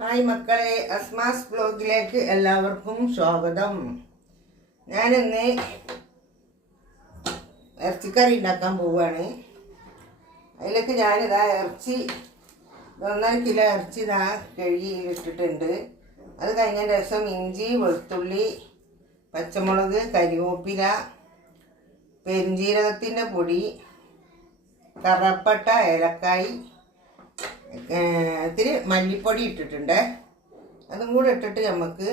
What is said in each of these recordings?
Hi മക്കളെ, അസ്മാസ് ബ്ലോഗിലേക്ക് എല്ലാവർക്കും സ്വാഗതം. ഞാനിന്ന് ഇറച്ചിക്കറി ഉണ്ടാക്കാൻ പോവുകയാണ്. അതിലേക്ക് ഞാനിതാ ഇറച്ചി 1.5 കിലോ ഇറച്ചി കഴുകിയിലിട്ടിട്ടുണ്ട്. അത് കഴിഞ്ഞ ശേഷം ഇഞ്ചി, വെളുത്തുള്ളി, പച്ചമുളക്, കരിവേപ്പില, പെരുംജീരകത്തിൻ്റെ പൊടി, കറുവപ്പട്ട, ഏലക്കായ്, ഇത്തിരി മല്ലിപ്പൊടി ഇട്ടിട്ടുണ്ട്. അതും കൂടെ ഇട്ടിട്ട് നമുക്ക്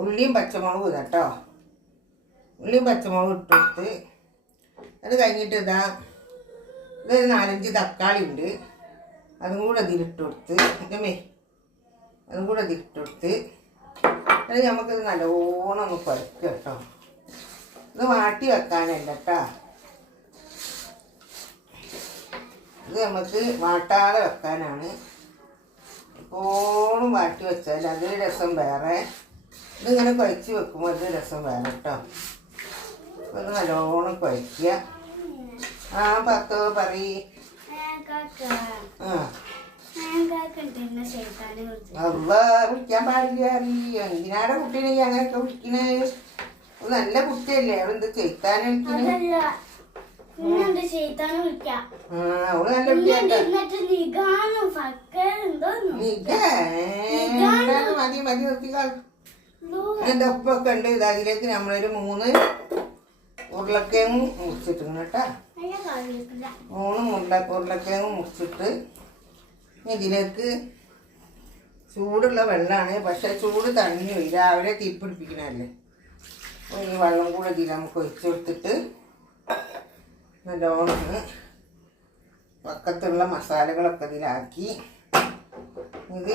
ഉള്ളിയും പച്ചമുളകും കേട്ടോ. ഉള്ളിയും പച്ചമുളകും ഇട്ടിട്ട് അത് കഴിഞ്ഞിട്ട് ഇതൊരു 4-5 തക്കാളി ഉണ്ട്. അതും കൂടെ ഇതിലിട്ട് കൊടുത്ത് അതും കൂടെ ഇതിലിട്ട് കൊടുത്ത് അത് നമുക്കിത് നല്ലോണം ഒന്ന് കുഴക്കുക കേട്ടോ. ഇത് വാട്ടി വെക്കാനല്ല കേട്ടോ, ഇത് നമുക്ക് വാട്ടാതെ വെക്കാനാണ്. എപ്പോഴും വാട്ടി വെച്ചാൽ അത് രസം വേറെ, ഇതിങ്ങനെ കുഴച്ച് വെക്കുമ്പോൾ അത് രസം വേറെ കേട്ടോ. അത് നല്ലോണം കുഴക്കുക. പത്തോ പറയ്. വിളിക്കാൻ പാടില്ല. എന്തിനാടെ കുട്ടീനെ അങ്ങനെയൊക്കെ വിളിക്കണേ? നല്ല കുട്ടിയല്ലേ, അവളെന്ത് ചെയ്ത്താൻ വിളിക്കണേ? മതി നിർത്തിക്കാൾ. എൻ്റെ ഒപ്പൊക്കെ ഉണ്ട്. ഇത് അതിലേക്ക് നമ്മളൊരു 3 ഉരുളക്കിഴങ്ങ് മുറിച്ചിട്ടുണ്ട് കേട്ടോ. 3 ഉരുളക്കിഴങ്ങ് മുറിച്ചിട്ട് ഇതിലേക്ക് ചൂടുള്ള വെള്ളമാണ്. പക്ഷെ ചൂട് തണ്ണി പോയി, രാവിലെ തീപ്പിടിപ്പിക്കണല്ലേ. ഈ വെള്ളം കൂടെ ഇതിൽ നമുക്ക് ഒഴിച്ചു കൊടുത്തിട്ട് നല്ലോണം പക്കത്തുള്ള മസാലകളൊക്കെ ഇതിലാക്കി ഇത്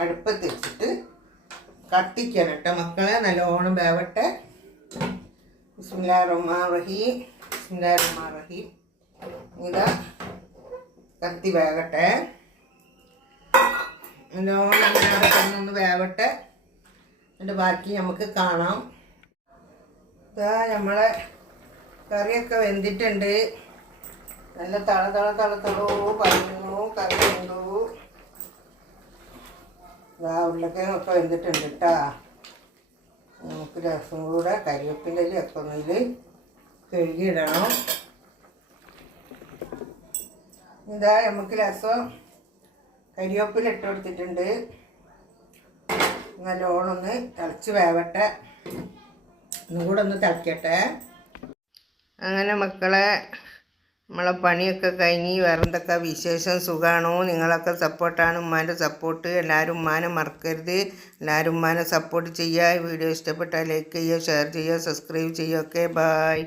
അടുപ്പത്ത് വെച്ചിട്ട് കത്തിക്കണം കേട്ടോ മക്കളെ. നല്ലോണം വേവട്ടെ. ബിസ്മില്ലാഹിർ റഹ്മാനിർ റഹീം. ഇതാ കത്തി വേകട്ടെ. നല്ലോണം ഒന്ന് വേവട്ടെ. എന്നിട്ട് ബാക്കി നമുക്ക് കാണാം. ഇതാ നമ്മളെ കറിയൊക്കെ വെന്തിട്ടുണ്ട്. നല്ല തളതളോ പറയുന്നു. കറി വെന്തു. ഉരുളക്കിഴങ്ങൊക്കെ വെന്തിട്ടുണ്ട് കേട്ടോ. നമുക്ക് രസം കൂടെ കരിവേപ്പിൻ്റെ ഇലയൊക്കെ ഒന്നിൽ കഴുകിയിടണം. ഇതാ നമുക്ക് രസം കരിവേപ്പില ഇട്ട് കൊടുത്തിട്ടുണ്ട്. നല്ലോണം ഒന്ന് തിളച്ച് വേവട്ടെ. ഒന്നും കൂടെ ഒന്ന് തിളക്കട്ടെ. അങ്ങനെ മക്കളെ, നമ്മളെ പണിയൊക്കെ കഴിഞ്ഞ് വേറെന്തൊക്കെ വിശേഷം? സുഖമാണോ? നിങ്ങളൊക്കെ സപ്പോർട്ടാണ്, ഉമ്മാൻ്റെ സപ്പോർട്ട്. എല്ലാവരും ഉമ്മാനെ മറക്കരുത്. എല്ലാവരും ഉമ്മാനെ സപ്പോർട്ട് ചെയ്യുക. വീഡിയോ ഇഷ്ടപ്പെട്ടാൽ ലൈക്ക് ചെയ്യുക, ഷെയർ ചെയ്യുക, സബ്സ്ക്രൈബ് ചെയ്യുക. Okay, by.